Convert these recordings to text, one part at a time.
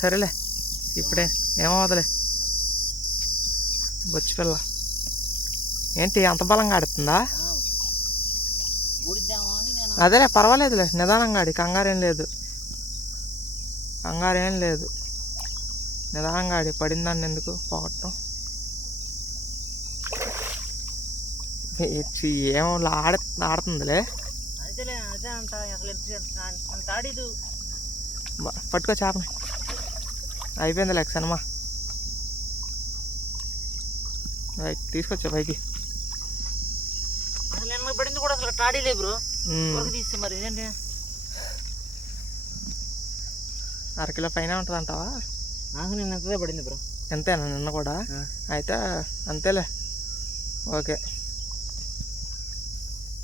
సరేలే ఇప్పుడే ఏమవుతలే. బొచ్చు పిల్ల ఏంటి అంత బలంగా ఆడుతుందా? అదేలే పర్వాలేదులే, నిదానంగా ఆడి. కంగారేం లేదు, కంగారేం లేదు. నిదానంగా ఆడి. పడిందాన్ని ఎందుకు పోగొట్టడం? ఏమో ఆడుతుందిలే. పట్టుకో చేపని. అయిపోయిందిలే సినిమా. తీసుకొచ్చా పైకి. పడింది కూడా అసలు టాడీలే బ్రో. తీస్తే మరి ఏంటి, అరకిలో పైన ఉంటుంది అంటావా? నాకు నిన్న ఎంతదే పడింది బ్రో. ఎంతేనా నిన్న కూడా? అయితే అంతేలే, ఓకే.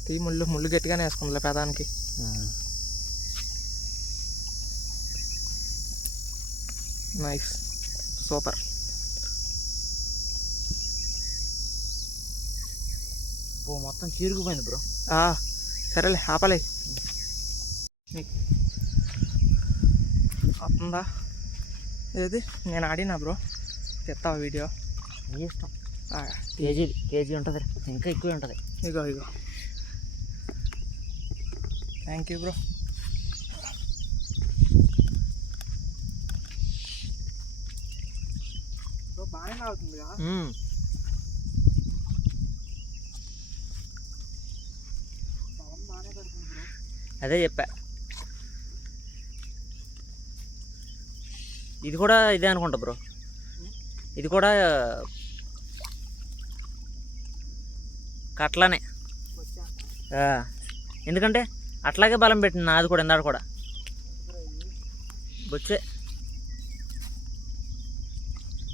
తీ ముళ్ళు గట్టిగానే వేసుకుందిలే పెదానికి. Nice, super. మొత్తం చీరుకుపోయింది బ్రో. సరేలే ఆపలే. వస్తుందా ఏది? నేను ఆడినా బ్రో. తెస్తావా వీడియో? ఇష్టం. కేజీ ఉంటుంది, ఇంకా ఎక్కువ ఉంటుంది. ఇగో థ్యాంక్ యూ బ్రో. బాగానే అవుతుందిగా. అదే చెప్పా. ఇది కూడా ఇదే అనుకుంటా బ్రో. ఇది కూడా కట్లనే. ఎందుకంటే అట్లాగే బలం పెట్టింది అది కూడా. ఇందాడు కూడా బొచ్చే.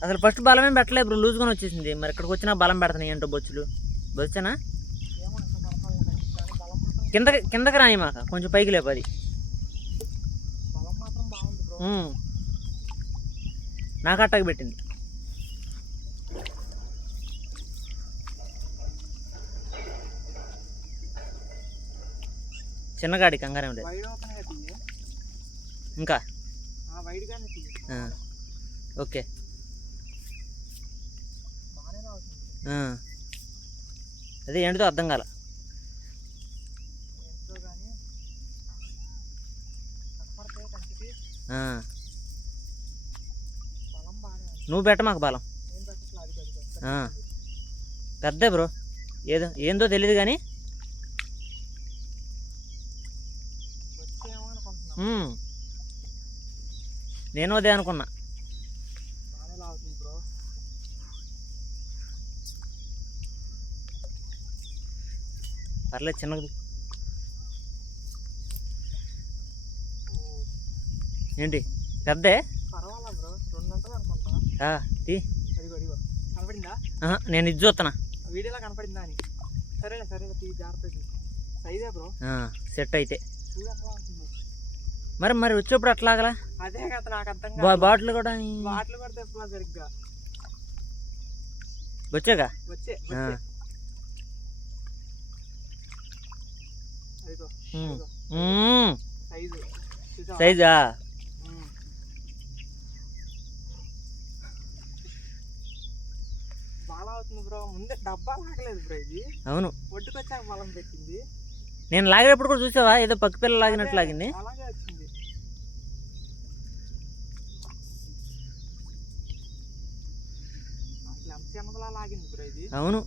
అసలు ఫస్ట్ బలమేం పెట్టలేదు బ్రో, లూజ్గానే వచ్చేసింది. మరి ఇక్కడికి వచ్చినా బలం పెడతాను ఏంటో బొచ్చులు. బొచ్చేనా కిందకి రాని మాక కొంచెం పైకి లేపు. అది నాకు అట్టకి పెట్టింది. చిన్నగాడి కంగారే ఉండేది ఇంకా. ఓకే, అదే ఏంటిదో అర్థం కాల. నువ్వు పెట్ట మాకు బలం. పెద్దే బ్రో, ఏందో తెలియదు కానీ నేను అదే అనుకున్నా. పర్లేదు చిన్నది. ఏంటి పెద్దే? నేను ఇది చూస్తున్నా వీడియోలో కనపడిందా అని. సరేలే జాగ్రత్త. సైజే బ్రో, సెట్ అయితే. మరి వచ్చేప్పుడు అట్లాగలా? అదే కదా నాకు అర్థం కాదు. బాటిల్ కూడా తెస్తున్నా సరిగ్గా. వచ్చాగా వచ్చే సైజా? బాగా అవుతుంది బ్రో. ముందే డబ్బా లాగలేదు బ్రో ఇది. అవును, ఒడ్డుకొచ్చాక బలం పెట్టింది. నేను లాగేటప్పుడు కూడా చూసావా, ఏదో పక్క పిల్ల లాగినట్టు లాగింది. అలాగే వచ్చింది. అసలు ఎంత చిన్నదిలా లాగింది బ్రో ఇది. అవును,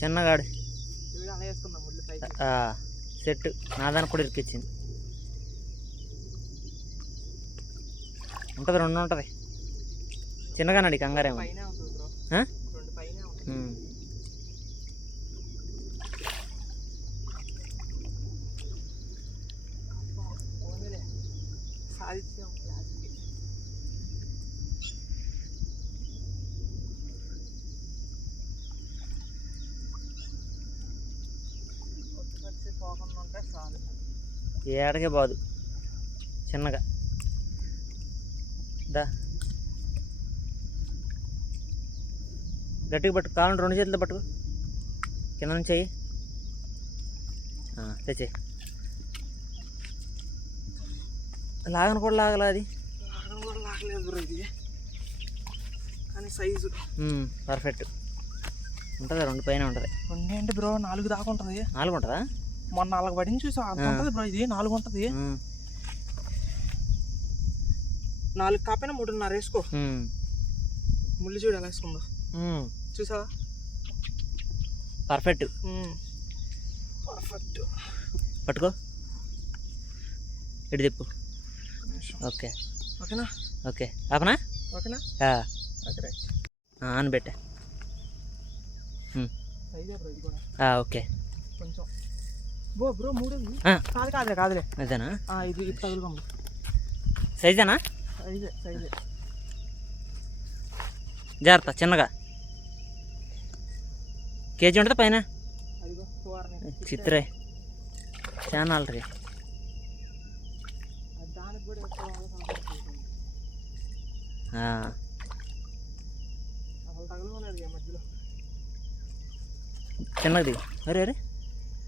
చిన్నగాడు. అలా వేసుకుందాం ముళ్ళు పైకి. సెట్ నాదానికి కూడా ఇరికిచ్చింది. ఉంటుంది, 2 ఉంటుంది. చిన్నగా నడి కంగారేమో. ఏడకే బాదు చిన్నగా. దా గట్టిగా పట్టు, కావాలంటే 2 చేతులతో పట్టుకో, కింద నుంచి అయ్యి. తెచ్చే లాగను కూడా లాగలా అది కూడా లాగలేదు బ్రో ఇది, కానీ సైజు పర్ఫెక్ట్ ఉంటుంది. 2 పైన ఉంటుంది. 2 ఏంటి బ్రో, 4 దాకా ఉంటుంది. 4 ఉంటుందా? మొన్న 4 పడింది చూసా, అంత ఉంటుంది బ్రో. ఇది 4 ఉంటుంది. 4 కాకపోయినా 3.5 వేసుకో. ముళ్ళు చూడు ఎలా వేసుకుందో, చూసావా? Perfect perfect. పట్టుకో, ఇటు తిప్పు. ఓకే ఓకేనా? ఓకే ఆపనా? ఓకేనా? Okay right. అని పెట్టా. సైజే బ్రో ఇది కూడా. ఓకే కొంచెం బ్రో 3 కాదులే అదేనా? ఇది తగులుకోండి. సైజేనా? సైజే. జాగ్రత్త, చిన్నగా. కేజీ ఉంటుంది పైన. చిత్రే చాలా ఆల్రెడీ. దానికి కూడా అసలు తగులుకోలేదు మధ్యలో. చిన్నది. అరే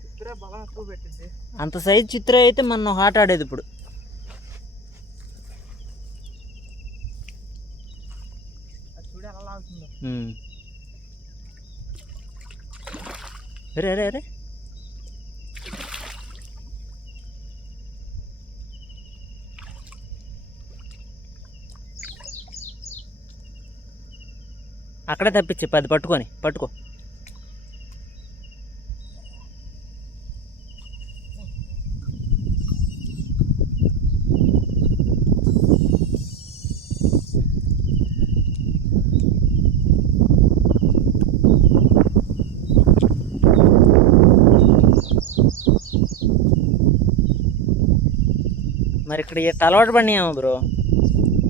చిత్రే బలం ఎక్కువ పెట్టింది. అంత సైజ్ చిత్ర అయితే మనం ఆట ఆడేది ఇప్పుడు. అది చూడు ఎలా లాగుతుందో. అరే అక్కడే తప్పించి 10 పట్టుకో. మరి ఇక్కడ అలవాటు పడినాయేమో బ్రో,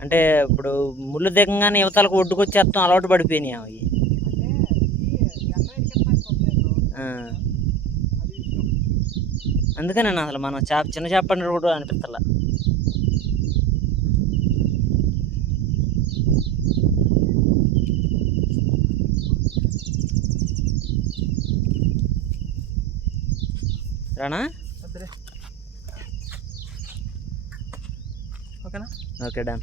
అంటే ఇప్పుడు ముళ్ళు దిగంగానే యువతలకు ఒడ్డుకొచ్చేస్తాం, అలవాటు పడిపోయినాయి అవి. అందుకనే అసలు మనం చిన్న చేప పడిన కూడా అనిపిస్తలా. రానా? ఓకేనా? Okay done.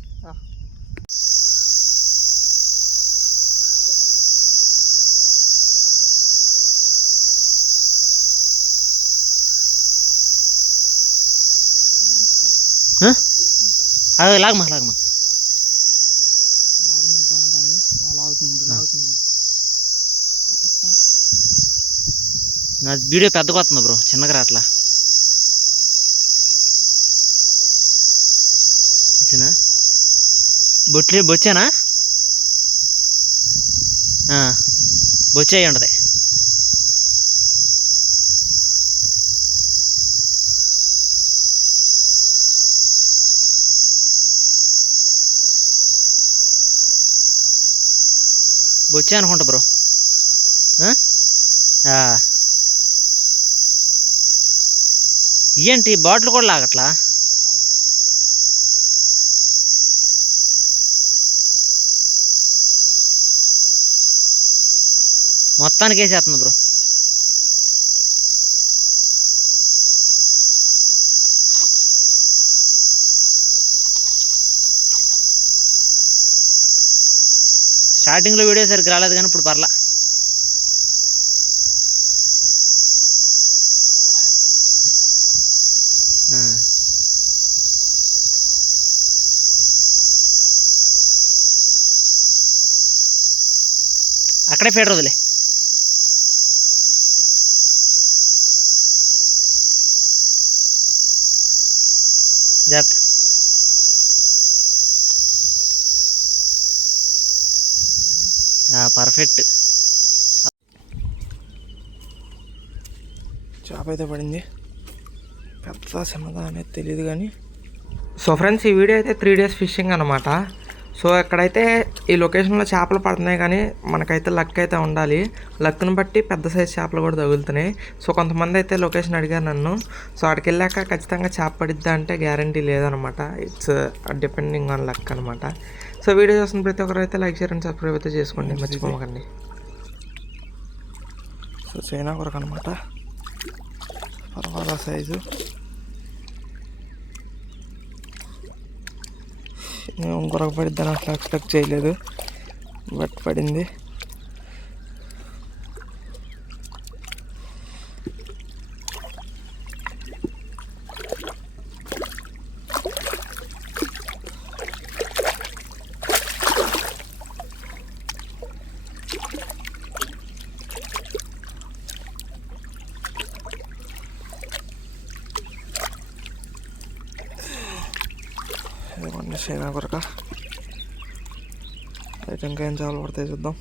లాగమా లాగునిద్దాం దాన్ని. లాగుతుంది. నా వీడియో పెద్దగా వస్తుంది బ్రో, చిన్నగా రాట్లా. వచ్చిందా? బొచ్చేనా? బొచ్చే అయి ఉంటుంది. బొచ్చే అనుకుంటా బ్రో. ఏంటి బాటిల్ కూడా లాగట్లా? మొత్తానికి వేసేస్తుంది బ్రో. స్టార్టింగ్లో వీడియో సరిగ్గా రాలేదు కానీ ఇప్పుడు పర్లా. అక్కడే ఫీడర్ వదిలే. జాగ్రత్త. పర్ఫెక్ట్. చేప అయితే పడింది, పెద్ద చిన్నదా అనేది తెలియదు కానీ. సో ఫ్రెండ్స్, ఈ వీడియో అయితే 3 days ఫిషింగ్ అనమాట. సో ఎక్కడైతే ఈ లొకేషన్లో చేపలు పడుతున్నాయి, కానీ మనకైతే లక్ అయితే ఉండాలి. లక్ను బట్టి పెద్ద సైజ్ చేపలు కూడా తగులుతున్నాయి. సో కొంతమంది అయితే లొకేషన్ అడిగారు నన్ను. సో అక్కడికి వెళ్ళాక ఖచ్చితంగా చేప పడిద్దా అంటే గ్యారంటీ లేదనమాట. ఇట్స్ డిపెండింగ్ ఆన్ లక్ అనమాట. సో వీడియో చూస్తున్న ప్రతి ఒక్కరు అయితే లైక్, షేర్ అండ్ సబ్స్క్రైబ్ అయితే చేసుకోండి, మర్చిపోకండి. సో చైనా కొరకు అనమాట. పర్వాలా సైజు. మేము ఇంకొరకు పడిద్దని అట్లా ఎక్స్పెక్ట్ చేయలేదు, బట్ పడింది. ఇదిగోండి శేనా కొరక. అయితే ఇంకా ఏం చేపలు పడతాయి చూద్దాం.